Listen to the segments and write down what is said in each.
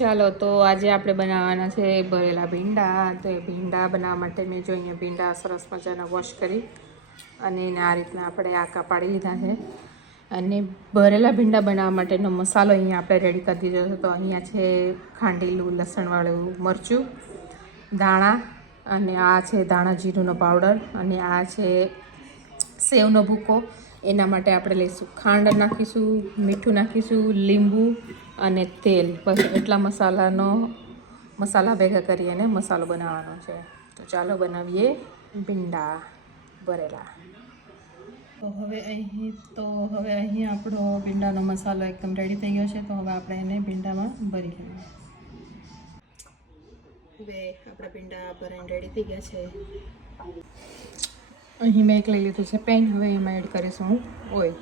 ચાલો તો આજે આપણે બનાવવાના છે ભરેલા ભીંડા. તો એ ભીંડા બનાવવા માટે મેં જો અહીંયા ભીંડા સરસ મજાના વોશ કરી અને એને આ રીતના આપણે આકા પાડી લીધા છે. અને ભરેલા ભીંડા બનાવવા માટેનો મસાલો અહીંયા આપણે રેડી કરી દીધો છે. તો અહીંયા છે ખાંડેલું લસણવાળું મરચું, ધાણા, અને આ છે ધાણા જીરુંનો પાવડર, અને આ છે સેવનો ભૂકો. એના માટે આપણે લઈશું ખાંડ નાખીશું, મીઠું નાખીશું, લીંબુ અને તેલ. બસ એટલા મસાલા ભેગા કરી અને મસાલો બનાવવાનો છે. તો ચાલો બનાવીએ ભીંડા ભરેલા. તો હવે અહીં આપણો ભીંડાનો મસાલો એકદમ રેડી થઈ ગયો છે. તો હવે આપણે એને ભીંડામાં ભરી લઈએ. હવે આપણા ભીંડા ભરાઈને રેડી થઈ ગયા છે. અહીં મેં એક લઈ લીધું છે પેન. હવે એમાં એડ કરીશું ઓઇલ.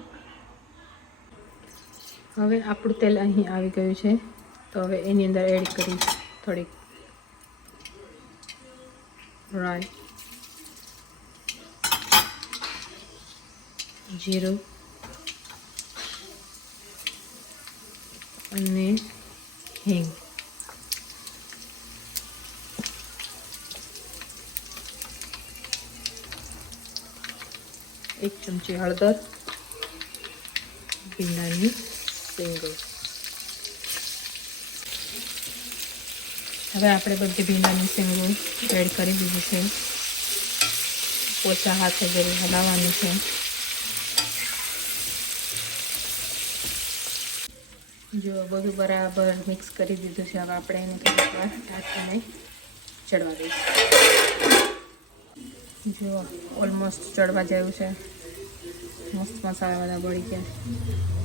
હવે આપણું તેલ અહીં આવી ગયું છે. તો હવે એની અંદર એડ કરીશ થોડીક રાઈ, જીરું અને હિંગ. એક ચમચી હળદર, ભીંડાની શીંગો. હવે આપણે બધી ભીંડાની શીંગો એડ કરી દીધી છે. પોચા હાથે જરૂર હલાવવાનું છે. જો બધું બરાબર મિક્સ કરી દીધું છે. હવે આપણે એને થોડીક વાર ઢાંકીને ચડવા દઈશું. જો ઓલમોસ્ટ ચડવા જેવું છે. મસ્ત મસાલા બધા બળી ગયા.